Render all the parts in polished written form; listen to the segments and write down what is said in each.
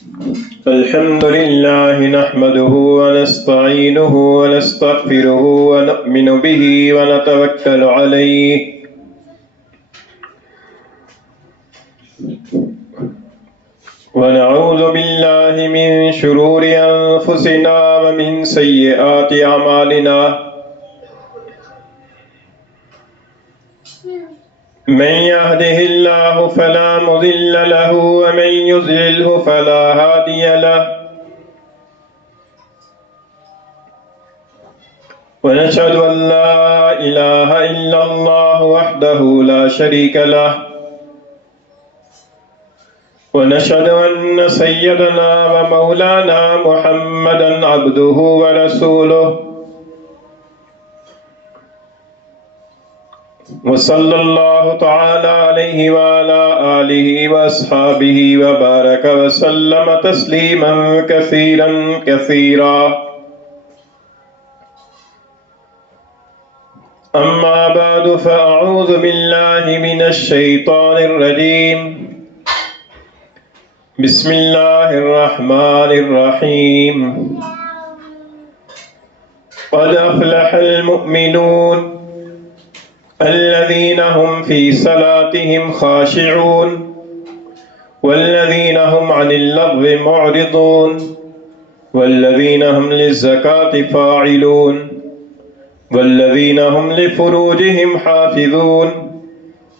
الحمد لله نحمده ونستعينه ونستغفره ونؤمن به ونتوكل عليه ونعوذ بالله من شرور أنفسنا ومن سيئات أعمالنا من يهده الله فلا مضل له ومن يضلله فلا هادي له ونشهد أن لا إله إلا الله وحده لا شريك له ونشهد أن سيدنا ومولانا محمدا عبده ورسوله وصلى الله تعالى عليه وعلى آله وأصحابه وبارك وسلم تسليما كثيرا كثيرا أما بعد فأعوذ بالله من الشيطان الرجيم بسم الله الرحمن الرحيم قد أفلح المؤمنون الذين هم في صلاتهم خاشعون والذين هم عن اللغو معرضون والذين هم للزكاة فاعلون والذين هم لفروجهم حافظون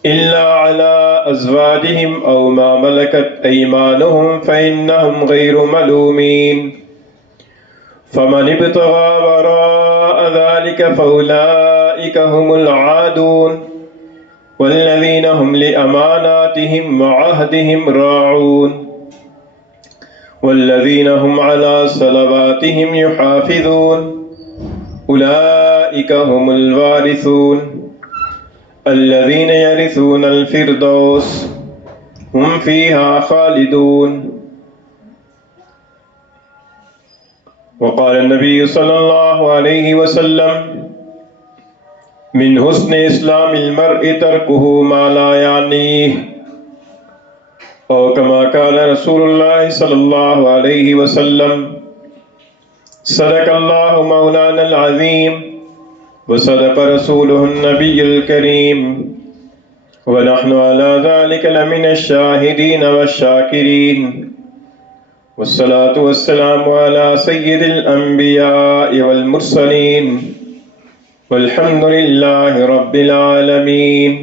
إلا على أزواجهم أو ما ملكت أيمانهم فإنهم غير ملومين فمن ابتغى وراء ذلك فأولئك هم العادون والذين هم لأماناتهم وعهدهم راعون والذين هم على صلواتهم يحافظون أولئك هم الوارثون الذين يرثون الفردوس هم فيها خالدون وقال النبي صلى الله عليه وسلم من حسن اسلام المرء تركه ما لا يعنيه او كما قال رسول الله صلى الله عليه وسلم صدق الله مولانا العظيم وصدق رسوله النبي الكريم ونحن على ذلك لمن الشاهدين والشاكرين والصلاة والسلام على سيد الأنبياء والمرسلين والحمد لله رب العالمين.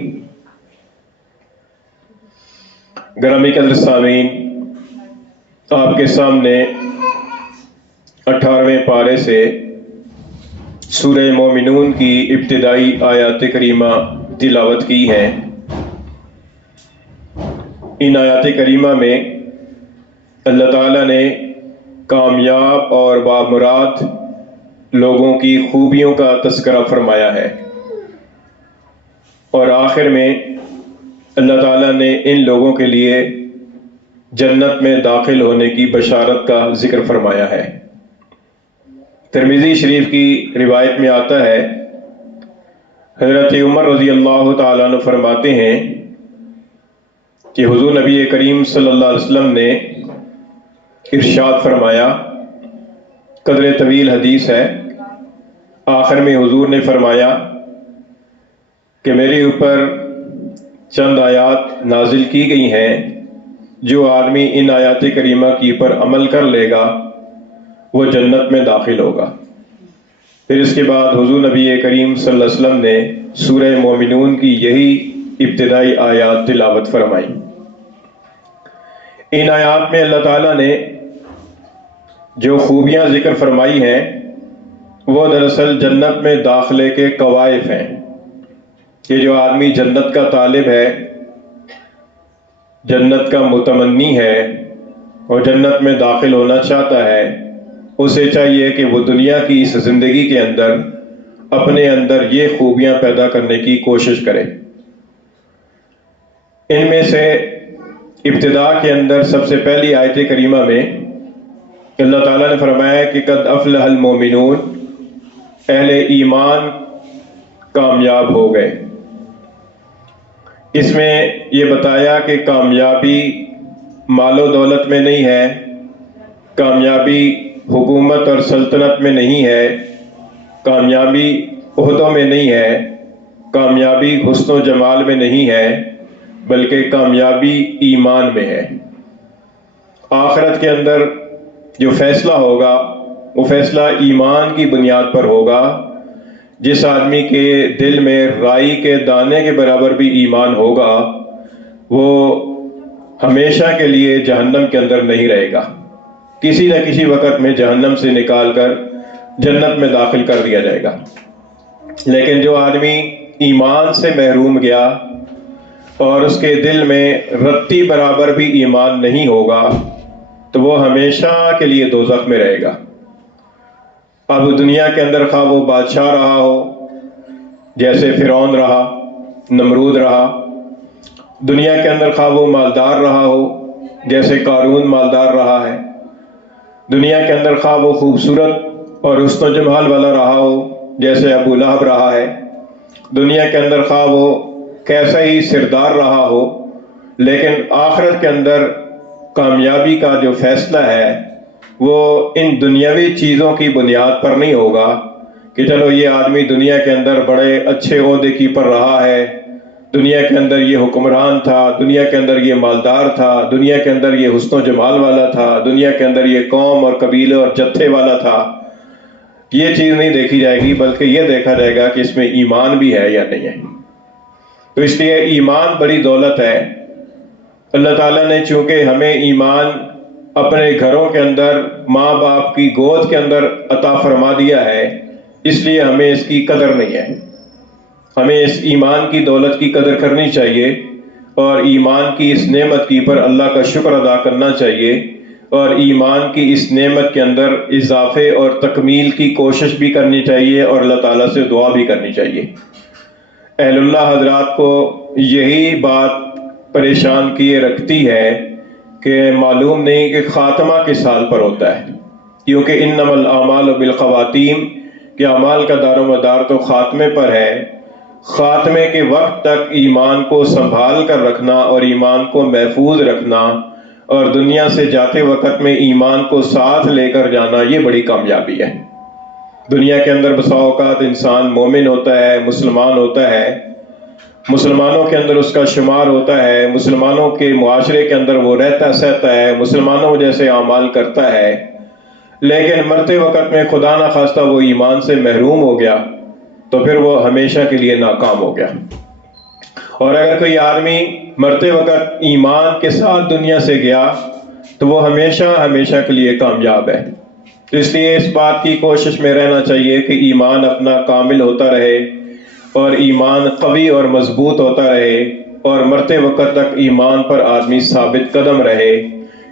گرامی قدر سامعین، آپ کے سامنے 18ویں پارے سے سورہ مومنون کی ابتدائی آیات کریمہ تلاوت کی ہیں. ان آیات کریمہ میں اللہ تعالیٰ نے کامیاب اور بامراد لوگوں کی خوبیوں کا تذکرہ فرمایا ہے، اور آخر میں اللہ تعالیٰ نے ان لوگوں کے لیے جنت میں داخل ہونے کی بشارت کا ذکر فرمایا ہے. ترمذی شریف کی روایت میں آتا ہے، حضرت عمر رضی اللہ تعالیٰ عنہ فرماتے ہیں کہ حضور نبی کریم صلی اللہ علیہ وسلم نے ارشاد فرمایا، قدر طویل حدیث ہے، آخر میں حضور نے فرمایا کہ میرے اوپر چند آیات نازل کی گئی ہیں، جو آدمی ان آیات کریمہ کی پر عمل کر لے گا وہ جنت میں داخل ہوگا. پھر اس کے بعد حضور نبی کریم صلی اللہ علیہ وسلم نے سورہ مومنون کی یہی ابتدائی آیات تلاوت فرمائی. ان آیات میں اللہ تعالیٰ نے جو خوبیاں ذکر فرمائی ہیں وہ دراصل جنت میں داخلے کے قوائف ہیں کہ جو آدمی جنت کا طالب ہے، جنت کا متمنی ہے اور جنت میں داخل ہونا چاہتا ہے، اسے چاہیے کہ وہ دنیا کی اس زندگی کے اندر اپنے اندر یہ خوبیاں پیدا کرنے کی کوشش کرے. ان میں سے ابتدا کے اندر سب سے پہلی آیت کریمہ میں اللہ تعالیٰ نے فرمایا کہ قد افلح المومنون، اہل ایمان کامیاب ہو گئے. اس میں یہ بتایا کہ کامیابی مال و دولت میں نہیں ہے، کامیابی حکومت اور سلطنت میں نہیں ہے، کامیابی عہدوں میں نہیں ہے، کامیابی حسن و جمال میں نہیں ہے، بلکہ کامیابی ایمان میں ہے۔ آخرت کے اندر جو فیصلہ ہوگا وہ فیصلہ ایمان کی بنیاد پر ہوگا۔ جس آدمی کے دل میں رائی کے دانے کے برابر بھی ایمان ہوگا وہ ہمیشہ کے لیے جہنم کے اندر نہیں رہے گا، کسی نہ کسی وقت میں جہنم سے نکال کر جنت میں داخل کر دیا جائے گا۔ لیکن جو آدمی ایمان سے محروم گیا اور اس کے دل میں رتی برابر بھی ایمان نہیں ہوگا تو وہ ہمیشہ کے لیے دوزخ میں رہے گا۔ اب دنیا کے اندر خواہ وہ بادشاہ رہا ہو جیسے فرعون رہا، نمرود رہا، دنیا کے اندر خواہ وہ مالدار رہا ہو جیسے قارون مالدار رہا ہے، دنیا کے اندر خواہ وہ خوبصورت اور حسن و جمال والا رہا ہو جیسے ابو لہب رہا ہے، دنیا کے اندر خواہ وہ کیسا ہی سردار رہا ہو، لیکن آخرت کے اندر کامیابی کا جو فیصلہ ہے وہ ان دنیاوی چیزوں کی بنیاد پر نہیں ہوگا کہ چلو یہ آدمی دنیا کے اندر بڑے اچھے عہدے کی پر رہا ہے، دنیا کے اندر یہ حکمران تھا، دنیا کے اندر یہ مالدار تھا، دنیا کے اندر یہ حسن و جمال والا تھا، دنیا کے اندر یہ قوم اور قبیلے اور جتھے والا تھا۔ یہ چیز نہیں دیکھی جائے گی، بلکہ یہ دیکھا جائے گا کہ اس میں ایمان بھی ہے یا نہیں ہے۔ تو اس لیے ایمان بڑی دولت ہے۔ اللہ تعالیٰ نے چونکہ ہمیں ایمان اپنے گھروں کے اندر ماں باپ کی گود کے اندر عطا فرما دیا ہے، اس لیے ہمیں اس کی قدر نہیں ہے۔ ہمیں اس ایمان کی دولت کی قدر کرنی چاہیے اور ایمان کی اس نعمت کی پر اللہ کا شکر ادا کرنا چاہیے، اور ایمان کی اس نعمت کے اندر اضافے اور تکمیل کی کوشش بھی کرنی چاہیے اور اللہ تعالیٰ سے دعا بھی کرنی چاہیے۔ اہل اللہ حضرات کو یہی بات پریشان کیے رکھتی ہے کہ معلوم نہیں کہ خاتمہ کس سال پر ہوتا ہے، کیونکہ انما الاعمال بالخواتیم کہ اعمال کا دار و مدار تو خاتمے پر ہے۔ خاتمے کے وقت تک ایمان کو سنبھال کر رکھنا اور ایمان کو محفوظ رکھنا اور دنیا سے جاتے وقت میں ایمان کو ساتھ لے کر جانا، یہ بڑی کامیابی ہے۔ دنیا کے اندر بسا اوقات انسان مومن ہوتا ہے، مسلمان ہوتا ہے، مسلمانوں کے اندر اس کا شمار ہوتا ہے، مسلمانوں کے معاشرے کے اندر وہ رہتا سہتا ہے، مسلمانوں جیسے اعمال کرتا ہے، لیکن مرتے وقت میں خدا نہ خواستہ وہ ایمان سے محروم ہو گیا تو پھر وہ ہمیشہ کے لیے ناکام ہو گیا۔ اور اگر کوئی آدمی مرتے وقت ایمان کے ساتھ دنیا سے گیا تو وہ ہمیشہ ہمیشہ کے لیے کامیاب ہے۔ تو اس لیے اس بات کی کوشش میں رہنا چاہیے کہ ایمان اپنا کامل ہوتا رہے اور ایمان قوی اور مضبوط ہوتا رہے اور مرتے وقت تک ایمان پر آدمی ثابت قدم رہے۔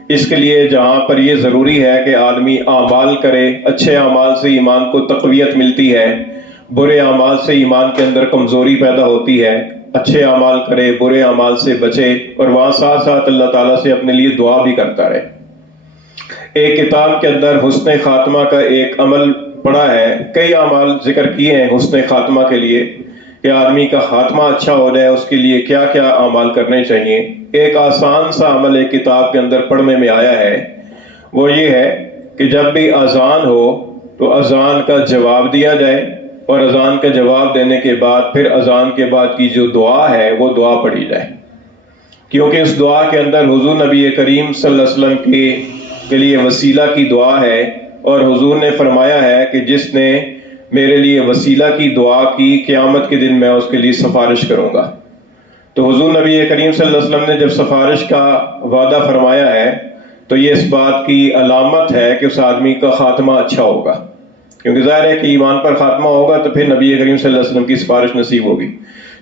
اس کے لیے جہاں پر یہ ضروری ہے کہ آدمی اعمال کرے، اچھے اعمال سے ایمان کو تقویت ملتی ہے، برے اعمال سے ایمان کے اندر کمزوری پیدا ہوتی ہے، اچھے اعمال کرے، برے اعمال سے بچے، اور وہاں ساتھ ساتھ اللہ تعالیٰ سے اپنے لیے دعا بھی کرتا رہے۔ ایک کتاب کے اندر حسن خاتمہ کا ایک عمل پڑھا ہے، کئی اعمال ذکر کیے ہیں حسن خاتمہ کے لیے کہ آدمی کا خاتمہ اچھا ہو جائے اس کے لیے کیا کیا اعمال کرنے چاہیے۔ ایک آسان سا عمل ایک کتاب کے اندر پڑھنے میں آیا ہے، وہ یہ ہے کہ جب بھی اذان ہو تو اذان کا جواب دیا جائے، اور اذان کا جواب دینے کے بعد پھر اذان کے بعد کی جو دعا ہے وہ دعا پڑھی جائے، کیونکہ اس دعا کے اندر حضور نبی کریم صلی اللہ علیہ وسلم کے لیے وسیلہ کی دعا ہے، اور حضور نے فرمایا ہے کہ جس نے میرے لیے وسیلہ کی دعا کی قیامت کے دن میں اس کے لیے سفارش کروں گا۔ تو حضور نبی کریم صلی اللہ علیہ وسلم نے جب سفارش کا وعدہ فرمایا ہے تو یہ اس بات کی علامت ہے کہ اس آدمی کا خاتمہ اچھا ہوگا، کیونکہ ظاہر ہے کہ ایمان پر خاتمہ ہوگا تو پھر نبی کریم صلی اللہ علیہ وسلم کی سفارش نصیب ہوگی۔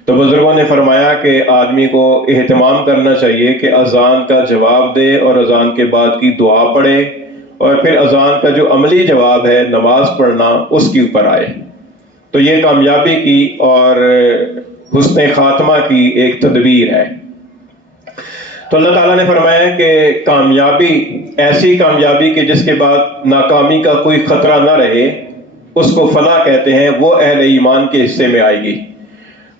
تو بزرگوں نے فرمایا کہ آدمی کو اہتمام کرنا چاہیے کہ اذان کا جواب دے اور اذان کے بعد کی دعا پڑھے، اور پھر اذان کا جو عملی جواب ہے نماز پڑھنا اس کے اوپر آئے۔ تو یہ کامیابی کی اور حسن خاتمہ کی ایک تدبیر ہے۔ تو اللہ تعالیٰ نے فرمایا کہ کامیابی، ایسی کامیابی کہ جس کے بعد ناکامی کا کوئی خطرہ نہ رہے، اس کو فلاح کہتے ہیں، وہ اہل ایمان کے حصے میں آئے گی۔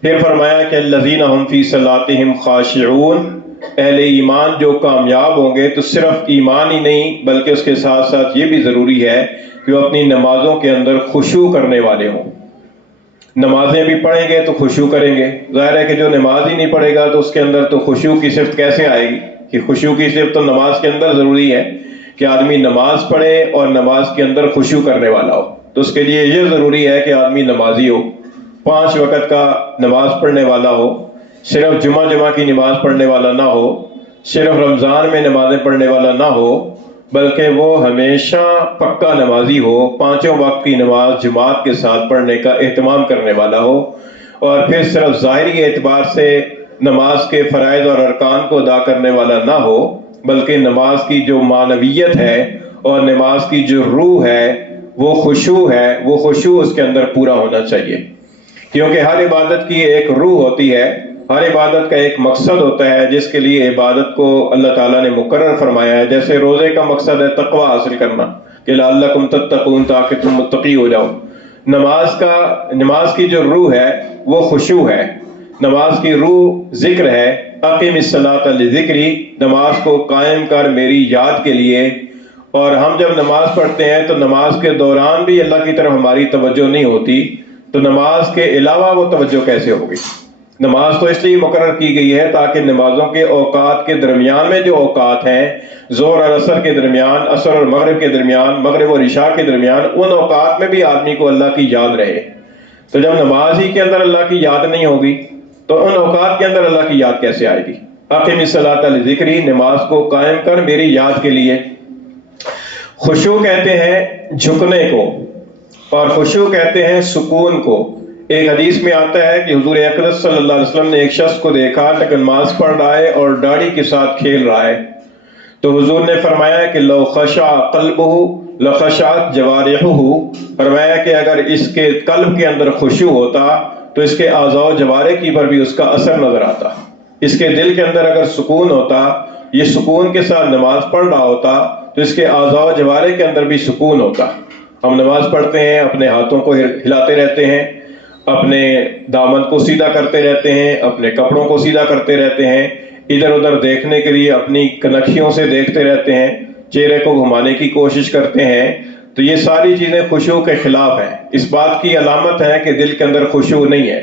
پھر فرمایا کہ الذین ہم فی صلاتہم خاشعون، اہل ایمان جو کامیاب ہوں گے تو صرف ایمان ہی نہیں بلکہ اس کے ساتھ ساتھ یہ بھی ضروری ہے کہ وہ اپنی نمازوں کے اندر خشوع کرنے والے ہوں۔ نمازیں بھی پڑھیں گے تو خشوع کریں گے، ظاہر ہے کہ جو نماز ہی نہیں پڑھے گا تو اس کے اندر تو خشوع کی صفت کیسے آئے گی؟ کہ خشوع کی صفت تو نماز کے اندر ضروری ہے کہ آدمی نماز پڑھے اور نماز کے اندر خشوع کرنے والا ہو۔ تو اس کے لیے یہ ضروری ہے کہ آدمی نمازی ہو، 5 وقت کا نماز پڑھنے والا ہو، صرف جمعہ کی نماز پڑھنے والا نہ ہو، صرف رمضان میں نمازیں پڑھنے والا نہ ہو، بلکہ وہ ہمیشہ پکا نمازی ہو، 5 وقت کی نماز جماعت کے ساتھ پڑھنے کا اہتمام کرنے والا ہو، اور پھر صرف ظاہری اعتبار سے نماز کے فرائض اور ارکان کو ادا کرنے والا نہ ہو، بلکہ نماز کی جو معنویت ہے اور نماز کی جو روح ہے وہ خشوع ہے، وہ خشوع اس کے اندر پورا ہونا چاہیے، کیونکہ ہر عبادت کی ایک روح ہوتی ہے، ہر عبادت کا ایک مقصد ہوتا ہے جس کے لیے عبادت کو اللہ تعالیٰ نے مقرر فرمایا ہے۔ جیسے روزے کا مقصد ہے تقوی حاصل کرنا کہ لعلکم تتقون، تاکہ تم متقی ہو جاؤ۔ نماز کی جو روح ہے وہ خشوع ہے، نماز کی روح ذکر ہے۔ اقیم الصلاۃ لذکری، نماز کو قائم کر میری یاد کے لیے۔ اور ہم جب نماز پڑھتے ہیں تو نماز کے دوران بھی اللہ کی طرف ہماری توجہ نہیں ہوتی، تو نماز کے علاوہ وہ توجہ کیسے ہوگی؟ نماز تو اس لیے مقرر کی گئی ہے تاکہ نمازوں کے اوقات کے درمیان میں جو اوقات ہیں، ظہر اور عصر کے درمیان، عصر اور مغرب کے درمیان، مغرب اور عشاء کے درمیان، ان اوقات میں بھی آدمی کو اللہ کی یاد رہے۔ تو جب نماز ہی کے اندر اللہ کی یاد نہیں ہوگی تو ان اوقات کے اندر اللہ کی یاد کیسے آئے گی؟ اقیم الصلاۃ لذکری، نماز کو قائم کر میری یاد کے لیے۔ خشوع کہتے ہیں جھکنے کو، اور خشوع کہتے ہیں سکون کو۔ ایک حدیث میں آتا ہے کہ حضور اقدس صلی اللہ علیہ وسلم نے ایک شخص کو دیکھا کہ نماز پڑھ رہا ہے اور داڑھی کے ساتھ کھیل رہا ہے، تو حضور نے فرمایا کہ لو خشع قلبہ لخشعت جوارحہ، فرمایا کہ اگر اس کے قلب کے اندر خشوع ہوتا تو اس کے اعضاء و جوارح کی پر بھی اس کا اثر نظر آتا۔ اس کے دل کے اندر اگر سکون ہوتا، یہ سکون کے ساتھ نماز پڑھ رہا ہوتا تو اس کے اعضاء و جوارح کے اندر بھی سکون ہوتا۔ ہم نماز پڑھتے ہیں، اپنے ہاتھوں کو ہلاتے رہتے ہیں، اپنے دامن کو سیدھا کرتے رہتے ہیں، اپنے کپڑوں کو سیدھا کرتے رہتے ہیں، ادھر ادھر دیکھنے کے لیے اپنی کنکھیوں سے دیکھتے رہتے ہیں، چہرے کو گھمانے کی کوشش کرتے ہیں، تو یہ ساری چیزیں خشوع کے خلاف ہیں۔ اس بات کی علامت ہے کہ دل کے اندر خشوع نہیں ہے،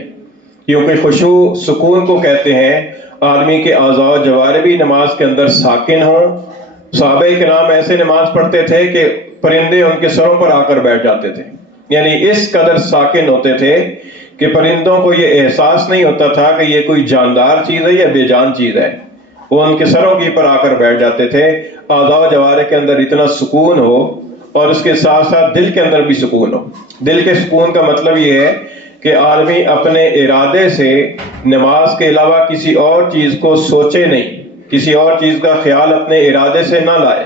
کیونکہ خشوع سکون کو کہتے ہیں۔ آدمی کے اعضاء و جوارح بھی نماز کے اندر ساکن ہوں۔ صحابہ کرام ایسے نماز پڑھتے تھے کہ پرندے ان کے سروں پر آ کر بیٹھ جاتے تھے، یعنی اس قدر ساکن ہوتے تھے کہ پرندوں کو یہ احساس نہیں ہوتا تھا کہ یہ کوئی جاندار چیز ہے یا بے جان چیز ہے، وہ ان کے سروں کے پر آ کر بیٹھ جاتے تھے۔ اعضاء و جوارح کے اندر اتنا سکون ہو اور اس کے ساتھ ساتھ دل کے اندر بھی سکون ہو۔ دل کے سکون کا مطلب یہ ہے کہ آدمی اپنے ارادے سے نماز کے علاوہ کسی اور چیز کو سوچے نہیں، کسی اور چیز کا خیال اپنے ارادے سے نہ لائے،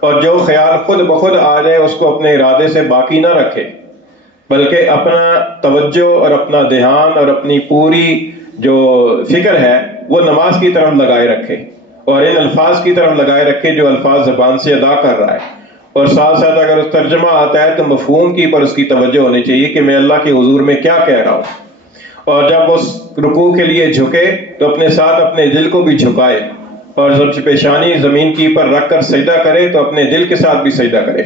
اور جو خیال خود بخود آ جائے اس کو اپنے ارادے سے باقی نہ رکھے، بلکہ اپنا توجہ اور اپنا دھیان اور اپنی پوری جو فکر ہے وہ نماز کی طرف لگائے رکھے، اور ان الفاظ کی طرف لگائے رکھے جو الفاظ زبان سے ادا کر رہا ہے، اور ساتھ ساتھ اگر اس ترجمہ آتا ہے تو مفہوم کی پر اس کی توجہ ہونی چاہیے کہ میں اللہ کے حضور میں کیا کہہ رہا ہوں۔ اور جب اس رکوع کے لیے جھکے تو اپنے ساتھ اپنے دل کو بھی جھکائے، اور جب پیشانی زمین کی پر رکھ کر سجدہ کرے تو اپنے دل کے ساتھ بھی سجدہ کرے،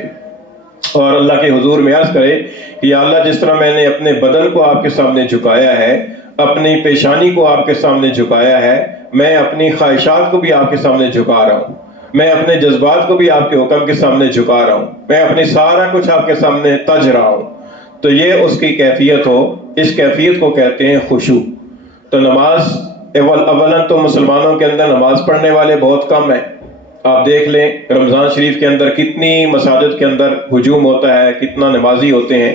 اور اللہ کے حضور میں عرض کرے کہ یا اللہ، جس طرح میں نے اپنے بدن کو آپ کے سامنے جھکایا ہے، اپنی پیشانی کو آپ کے سامنے جھکایا ہے، میں اپنی خواہشات کو بھی آپ کے سامنے جھکا رہا ہوں، میں اپنے جذبات کو بھی آپ کے حکم کے سامنے جھکا رہا ہوں، میں اپنی سارا کچھ آپ کے سامنے تج رہا ہوں، تو یہ اس کی کیفیت ہو۔ اس کیفیت کو کہتے ہیں خشوع۔ تو نماز اولاً تو مسلمانوں کے اندر نماز پڑھنے والے بہت کم ہیں۔ آپ دیکھ لیں رمضان شریف کے اندر کتنی مساجد کے اندر ہجوم ہوتا ہے، کتنا نمازی ہوتے ہیں،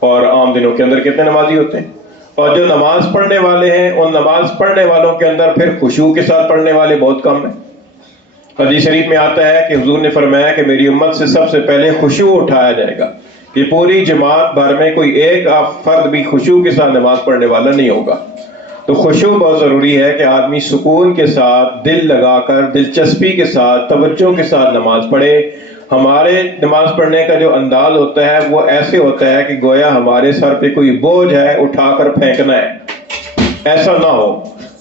اور عام دنوں کے اندر کتنے نمازی ہوتے ہیں، اور جو نماز پڑھنے والے ہیں ان نماز پڑھنے والوں کے اندر پھر خشوع کے ساتھ پڑھنے والے بہت کم ہیں۔ حدیث شریف میں آتا ہے کہ حضور نے فرمایا کہ میری امت سے سب سے پہلے خشوع اٹھایا جائے گا، کہ پوری جماعت بھر میں کوئی ایک فرد بھی خشوع کے ساتھ نماز پڑھنے والا نہیں ہوگا۔ تو خشوع بہت ضروری ہے کہ آدمی سکون کے ساتھ، دل لگا کر، دلچسپی کے ساتھ، توجہ کے ساتھ نماز پڑھے۔ ہمارے نماز پڑھنے کا جو انداز ہوتا ہے وہ ایسے ہوتا ہے کہ گویا ہمارے سر پہ کوئی بوجھ ہے، اٹھا کر پھینکنا ہے، ایسا نہ ہو۔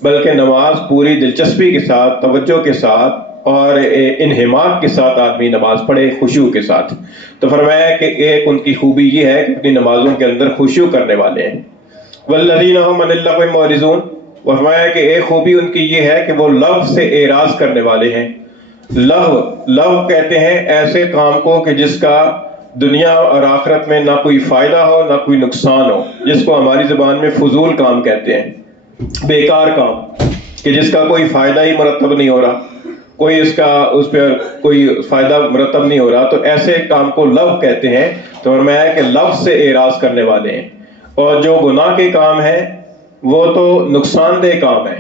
بلکہ نماز پوری دلچسپی کے ساتھ، توجہ کے ساتھ اور انہماک کے ساتھ آدمی نماز پڑھے، خشوع کے ساتھ۔ تو فرمایا کہ ایک ان کی خوبی یہ ہے کہ اپنی نمازوں کے اندر خشوع کرنے والے ہیں۔ والذین هم عن اللغو معرضون، فرمایا کہ ایک خوبی ان کی یہ ہے کہ وہ لغو سے اعراض کرنے والے ہیں۔ لغو کہتے ہیں ایسے کام کو کہ جس کا دنیا اور آخرت میں نہ کوئی فائدہ ہو نہ کوئی نقصان ہو، جس کو ہماری زبان میں فضول کام کہتے ہیں، بیکار کام، کہ جس کا کوئی فائدہ ہی مرتب نہیں ہو رہا، کوئی اس پہ کوئی فائدہ مرتب نہیں ہو رہا، تو ایسے کام کو لغو کہتے ہیں۔ تو فرمایا کہ لغو سے اعراض کرنے والے ہیں۔ اور جو گناہ کے کام ہیں وہ تو نقصان دہ کام ہے،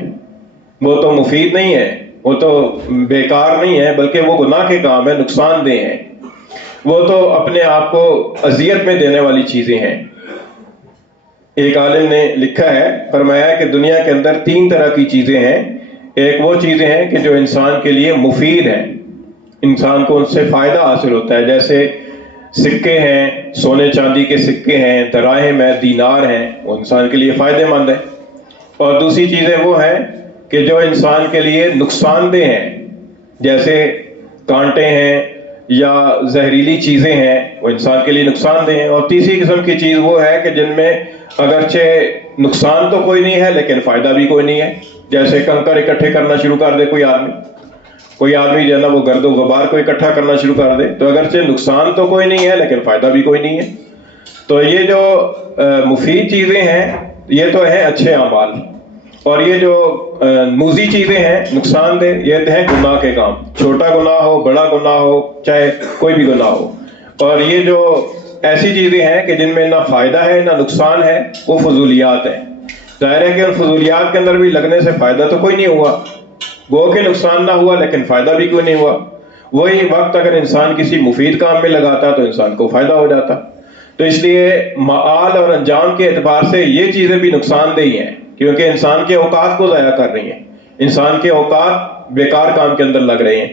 وہ تو مفید نہیں ہے، وہ تو بیکار نہیں ہے، بلکہ وہ گناہ کے کام ہیں، نقصان دہ ہیں، وہ تو اپنے آپ کو اذیت میں دینے والی چیزیں ہیں۔ ایک عالم نے لکھا ہے، فرمایا کہ دنیا کے اندر 3 طرح کی چیزیں ہیں۔ ایک وہ چیزیں ہیں کہ جو انسان کے لیے مفید ہیں، انسان کو ان سے فائدہ حاصل ہوتا ہے، جیسے سکے ہیں، سونے چاندی کے سکے ہیں، دراہم ہیں، دینار ہیں، وہ انسان کے لیے فائدہ مند ہے۔ اور دوسری چیزیں وہ ہیں کہ جو انسان کے لیے نقصان دہ ہیں، جیسے کانٹے ہیں یا زہریلی چیزیں ہیں، وہ انسان کے لیے نقصان دہ ہیں۔ اور تیسری قسم کی چیز وہ ہے کہ جن میں اگرچہ نقصان تو کوئی نہیں ہے لیکن فائدہ بھی کوئی نہیں ہے، جیسے کنکر اکٹھے کرنا شروع کر دے کوئی آدمی جو ہے نا وہ گرد و غبار کو اکٹھا کرنا شروع کر دے، تو اگرچہ نقصان تو کوئی نہیں ہے لیکن فائدہ بھی کوئی نہیں ہے۔ تو یہ جو مفید چیزیں ہیں یہ تو ہیں اچھے اعمال، اور یہ جو موذی چیزیں ہیں، نقصان دہ، یہ ہیں گناہ کے کام، چھوٹا گناہ ہو، بڑا گناہ ہو، چاہے کوئی بھی گناہ ہو۔ اور یہ جو ایسی چیزیں ہیں کہ جن میں نہ فائدہ ہے نہ نقصان ہے، وہ فضولیات ہیں۔ ظاہر ہے کہ ان فضولیات کے اندر بھی لگنے سے فائدہ تو کوئی نہیں ہوا، گو کہ نقصان نہ ہوا لیکن فائدہ بھی کوئی نہیں ہوا۔ وہی وقت اگر انسان کسی مفید کام میں لگاتا تو انسان کو فائدہ ہو جاتا۔ تو اس لیے معال اور انجام کے اعتبار سے یہ چیزیں بھی نقصان دہ ہیں، کیونکہ انسان کے اوقات کو ضائع کر رہی ہیں، انسان کے اوقات بیکار کام کے اندر لگ رہے ہیں۔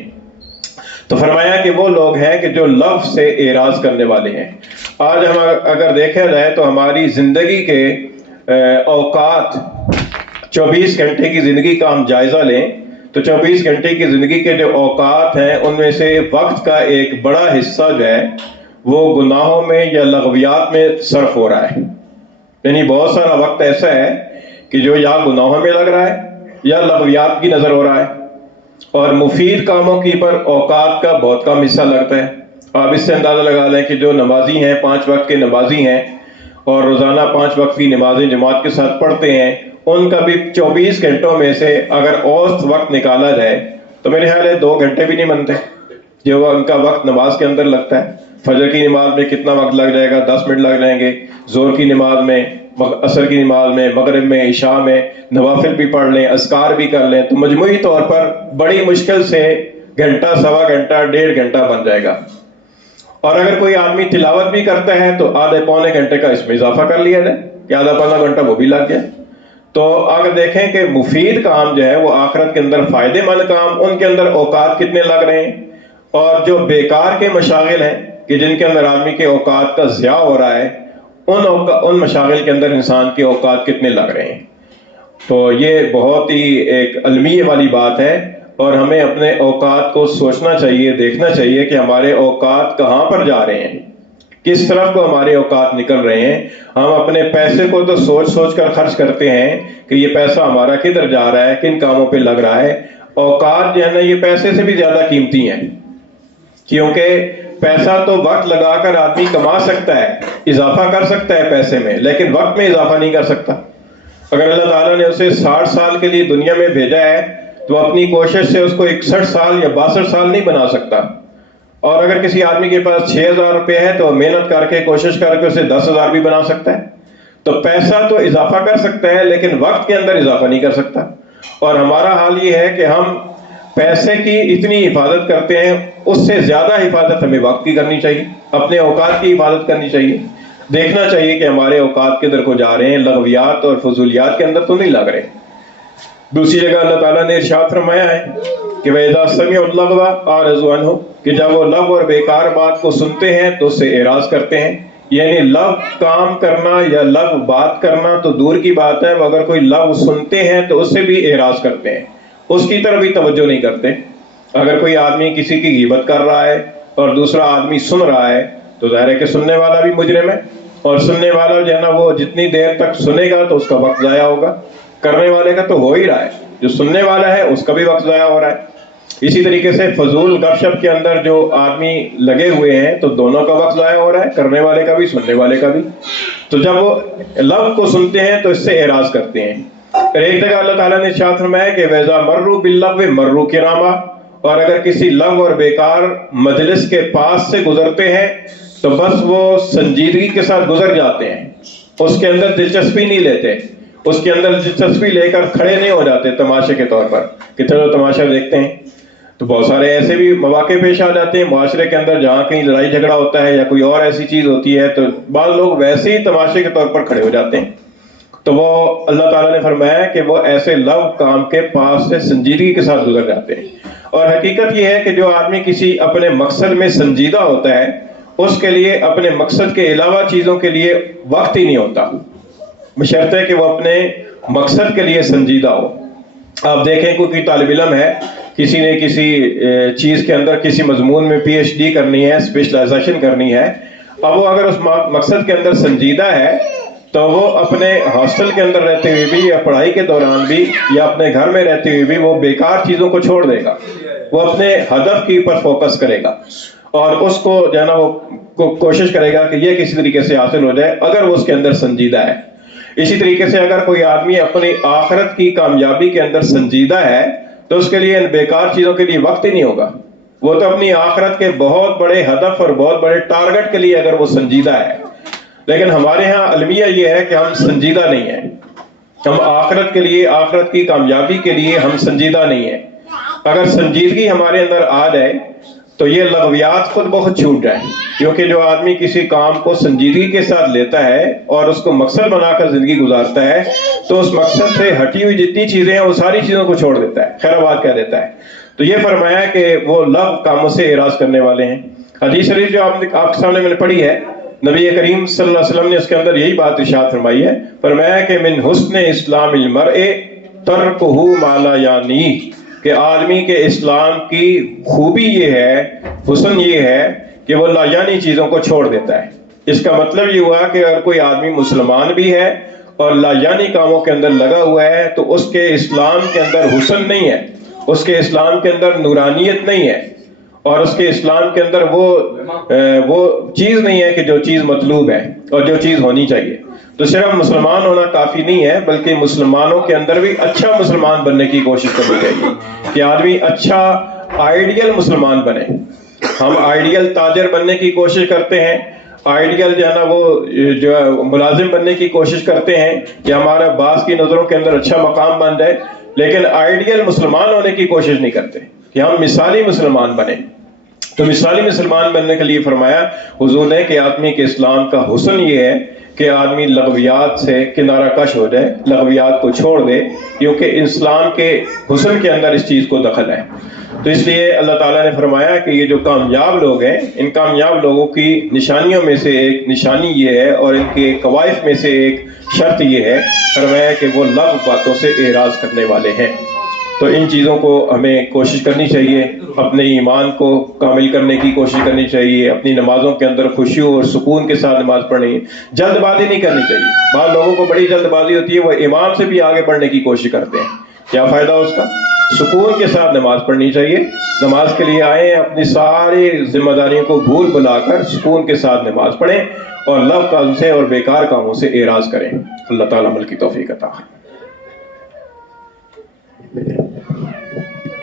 تو فرمایا کہ وہ لوگ ہیں کہ جو لغو سے اعراض کرنے والے ہیں۔ آج ہم اگر دیکھا جائے تو ہماری زندگی کے اوقات، 24 گھنٹے کی زندگی کا ہم جائزہ لیں تو 24 گھنٹے کی زندگی کے جو اوقات ہیں ان میں سے وقت کا ایک بڑا حصہ جو ہے وہ گناہوں میں یا لغویات میں صرف ہو رہا ہے۔ یعنی بہت سارا وقت ایسا ہے کہ جو یا گناہوں میں لگ رہا ہے یا لغویات کی نظر ہو رہا ہے، اور مفید کاموں کی پر اوقات کا بہت کم حصہ لگتا ہے۔ آپ اس سے اندازہ لگا لیں کہ جو نمازی ہیں، 5 وقت کے نمازی ہیں اور روزانہ 5 وقت کی نمازیں جماعت کے ساتھ پڑھتے ہیں، ان کا بھی 24 گھنٹوں میں سے اگر اوسط وقت نکالا جائے تو میرے خیال ہے 2 گھنٹے بھی نہیں بنتے جو ان کا وقت نماز کے اندر لگتا ہے۔ فجر کی نماز میں کتنا وقت لگ جائے گا؟ 10 منٹ لگ جائیں گے۔ ظہر کی نماز میں، عصر کی نماز میں، مغرب میں، عشاء میں نوافل بھی پڑھ لیں، اذکار بھی کر لیں تو مجموعی طور پر بڑی مشکل سے گھنٹہ، سوا گھنٹہ، 1.5 گھنٹہ بن جائے گا۔ اور اگر کوئی آدمی تلاوت بھی کرتا ہے تو آدھے پونے گھنٹے کا اس میں اضافہ کر لیا جائے کہ آدھا پونا گھنٹہ وہ بھی لگ گیا۔ تو اگر دیکھیں کہ مفید کام جو ہے وہ آخرت کے اندر فائدے مند کام، ان کے اندر اوقات کتنے لگ رہے ہیں، اور جو بیکار کے مشاغل ہیں کہ جن کے اندر آدمی کے اوقات کا ضیاع ہو رہا ہے، ان مشاغل کے اندر انسان کے اوقات کتنے لگ رہے ہیں۔ تو یہ بہت ہی ایک المیہ والی بات ہے، اور ہمیں اپنے اوقات کو سوچنا چاہیے، دیکھنا چاہیے کہ ہمارے اوقات کہاں پر جا رہے ہیں، کس طرف کو ہمارے اوقات نکل رہے ہیں۔ ہم اپنے پیسے کو تو سوچ سوچ کر خرچ کرتے ہیں کہ یہ پیسہ ہمارا کدھر جا رہا ہے، کن کاموں پہ لگ رہا ہے۔ اوقات جو ہے نا یہ پیسے سے بھی زیادہ قیمتی ہیں، کیونکہ پیسہ تو وقت لگا کر آدمی کما سکتا ہے، اضافہ کر سکتا ہے پیسے میں، لیکن وقت میں اضافہ نہیں کر سکتا۔ اگر اللہ تعالیٰ نے اسے 60 سال کے لیے دنیا میں بھیجا ہے تو اپنی کوشش سے اس کو 61 سال یا 62 سال نہیں بنا سکتا۔ اور اگر کسی آدمی کے پاس 6,000 روپے ہے تو محنت کر کے، کوشش کر کے اسے 10,000 بھی بنا سکتا ہے۔ تو پیسہ تو اضافہ کر سکتا ہے لیکن وقت کے اندر اضافہ نہیں کر سکتا۔ اور ہمارا حال یہ ہے کہ ہم پیسے کی اتنی حفاظت کرتے ہیں، اس سے زیادہ حفاظت ہمیں وقت کی کرنی چاہیے، اپنے اوقات کی حفاظت کرنی چاہیے، دیکھنا چاہیے کہ ہمارے اوقات کدھر کو جا رہے ہیں، لغویات اور فضولیات کے اندر تو نہیں لگ رہے۔ دوسری جگہ اللہ تعالیٰ نے ارشاد فرمایا ہے کہ وَإِذَا سَمِعُوا اللَّغْوَ أَعْرَضُوا عَنْهُ، کہ جب وہ لغو اور بیکار بات کو سنتے ہیں تو اس سے اعراض کرتے ہیں۔ یعنی لغو کام کرنا یا لغو بات کرنا تو دور کی بات ہے، وہ اگر کوئی لغو سنتے ہیں تو اس سے بھی اعراض کرتے ہیں، اس کی طرف بھی توجہ نہیں کرتے۔ اگر کوئی آدمی کسی کی غیبت کر رہا ہے اور دوسرا آدمی سن رہا ہے تو ظاہر ہے کہ سننے والا بھی مجرم ہے، اور سننے والا جو ہے نا وہ جتنی دیر تک سنے گا تو اس کا وقت ضائع ہوگا، کرنے والے کا تو ہو ہی رہا ہے، جو سننے والا ہے اس کا بھی وقت ضائع ہو رہا ہے۔ اسی طریقے سے فضول گپ شپ کے اندر جو آدمی لگے ہوئے ہیں تو دونوں کا وقت ضائع ہو رہا ہے، کرنے والے کا بھی سننے والے کا بھی۔ تو جب وہ لغو کو سنتے ہیں تو اس سے اعراض کرتے ہیں۔ پھر ایک جگہ اللہ تعالیٰ نے ارشاد فرمایا کہ وَإِذَا مَرُّوا بِاللَّغْوِ مَرُّوا كِرَامًا، اور اگر کسی لغو اور بیکار مجلس کے پاس سے گزرتے ہیں تو بس وہ سنجیدگی کے ساتھ گزر جاتے ہیں، اس کے اندر دلچسپی نہیں لیتے، اس کے اندر دلچسپی لے کر کھڑے نہیں ہو جاتے تماشے کے طور پر کہ چلو تماشا دیکھتے ہیں۔ تو بہت سارے ایسے بھی مواقع پیش آ جاتے ہیں معاشرے کے اندر جہاں کہیں لڑائی جھگڑا ہوتا ہے یا کوئی اور ایسی چیز ہوتی ہے تو بعض لوگ ویسے ہی تماشے کے طور پر کھڑے ہو جاتے ہیں۔ تو وہ اللہ تعالیٰ نے فرمایا کہ وہ ایسے لغو کام کے پاس سے سنجیدگی کے ساتھ گزر جاتے ہیں۔ اور حقیقت یہ ہے کہ جو آدمی کسی اپنے مقصد میں سنجیدہ ہوتا ہے اس کے لیے اپنے مقصد کے علاوہ چیزوں کے لیے وقت ہی نہیں ہوتا، بشرطے کہ وہ اپنے مقصد کے لیے سنجیدہ ہو۔ آپ دیکھیں کوئی طالب علم ہے، کسی نے کسی چیز کے اندر کسی مضمون میں پی ایچ ڈی کرنی ہے، اسپیشلائزیشن کرنی ہے، اب وہ اگر اس مقصد کے اندر سنجیدہ ہے تو وہ اپنے ہاسٹل کے اندر رہتے ہوئے بھی یا پڑھائی کے دوران بھی یا اپنے گھر میں رہتے ہوئے بھی وہ بیکار چیزوں کو چھوڑ دے گا، وہ اپنے ہدف کے اوپر فوکس کرے گا اور اس کو جو ہے نا وہ کوشش کرے گا کہ یہ کسی طریقے سے حاصل ہو جائے اگر وہ اس کے اندر سنجیدہ ہے۔ اسی طریقے سے اگر کوئی آدمی اپنی آخرت کی کامیابی کے اندر سنجیدہ ہے تو اس کے لیے ان بیکار چیزوں کے لیے وقت ہی نہیں ہوگا، وہ تو اپنی آخرت کے بہت بڑے ہدف اور بہت بڑے ٹارگٹ کے لیے اگر وہ سنجیدہ ہے۔ لیکن ہمارے ہاں المیہ یہ ہے کہ ہم سنجیدہ نہیں ہیں، ہم آخرت کے لیے، آخرت کی کامیابی کے لیے ہم سنجیدہ نہیں ہیں۔ اگر سنجیدگی ہمارے اندر آ جائے تو یہ لغویات خود بہت چھوٹ جائیں، کیونکہ جو آدمی کسی کام کو سنجیدگی کے ساتھ لیتا ہے اور اس کو مقصد بنا کر زندگی گزارتا ہے تو اس مقصد سے ہٹی ہوئی جتنی چیزیں ہیں وہ ساری چیزوں کو چھوڑ دیتا ہے، خیر آباد کہہ دیتا ہے۔ تو یہ فرمایا کہ وہ لغو کاموں سے اعراض کرنے والے ہیں۔ حدیث شریف جو آپ کے سامنے میں نے پڑھی ہے، نبی کریم صلی اللہ علیہ وسلم نے اس کے اندر یہی بات ارشاد فرمائی ہے، فرمایا کہ من حسن اسلام المرء ترکہ ما لا یعنیہ، کہ آدمی کے اسلام کی خوبی یہ ہے، حسن یہ ہے کہ وہ لا یعنی چیزوں کو چھوڑ دیتا ہے۔ اس کا مطلب یہ ہوا کہ اگر کوئی آدمی مسلمان بھی ہے اور لا یعنی کاموں کے اندر لگا ہوا ہے تو اس کے اسلام کے اندر حسن نہیں ہے، اس کے اسلام کے اندر نورانیت نہیں ہے، اور اس کے اسلام کے اندر وہ چیز نہیں ہے کہ جو چیز مطلوب ہے اور جو چیز ہونی چاہیے۔ تو صرف مسلمان ہونا کافی نہیں ہے، بلکہ مسلمانوں کے اندر بھی اچھا مسلمان بننے کی کوشش کرنی چاہیے کہ آدمی اچھا آئیڈیل مسلمان بنے۔ ہم آئیڈیل تاجر بننے کی کوشش کرتے ہیں، آئیڈیل جو ہے نا وہ جو ہے ملازم بننے کی کوشش کرتے ہیں کہ ہمارا بعض کی نظروں کے اندر اچھا مقام بن جائے، لیکن آئیڈیل مسلمان ہونے کی کوشش نہیں کرتے کہ ہم مثالی مسلمان بنیں۔ تو مثالی مسلمان بننے کے لیے فرمایا حضور نے کہ آدمی کے اسلام کا حسن یہ ہے کہ آدمی لغویات سے کنارہ کش ہو جائے، لغویات کو چھوڑ دے، کیونکہ اسلام کے حسن کے اندر اس چیز کو دخل ہے۔ تو اس لیے اللہ تعالیٰ نے فرمایا کہ یہ جو کامیاب لوگ ہیں، ان کامیاب لوگوں کی نشانیوں میں سے ایک نشانی یہ ہے اور ان کے قوائف میں سے ایک شرط یہ ہے، فرمایا کہ وہ لغو باتوں سے اعراض کرنے والے ہیں۔ تو ان چیزوں کو ہمیں کوشش کرنی چاہیے، اپنے ایمان کو کامل کرنے کی کوشش کرنی چاہیے، اپنی نمازوں کے اندر خشوع اور سکون کے ساتھ نماز پڑھنی، جلد بازی نہیں کرنی چاہیے۔ بعض لوگوں کو بڑی جلد بازی ہوتی ہے، وہ امام سے بھی آگے بڑھنے کی کوشش کرتے ہیں، کیا فائدہ اس کا؟ سکون کے ساتھ نماز پڑھنی چاہیے، نماز کے لیے آئیں، اپنی ساری ذمہ داریوں کو بھول بھلا کر سکون کے ساتھ نماز پڑھیں اور لغو کام سے اور بیکار کاموں سے اعراض کریں۔ اللہ تعالیٰ عمل کی توفیق عطا فرمائے۔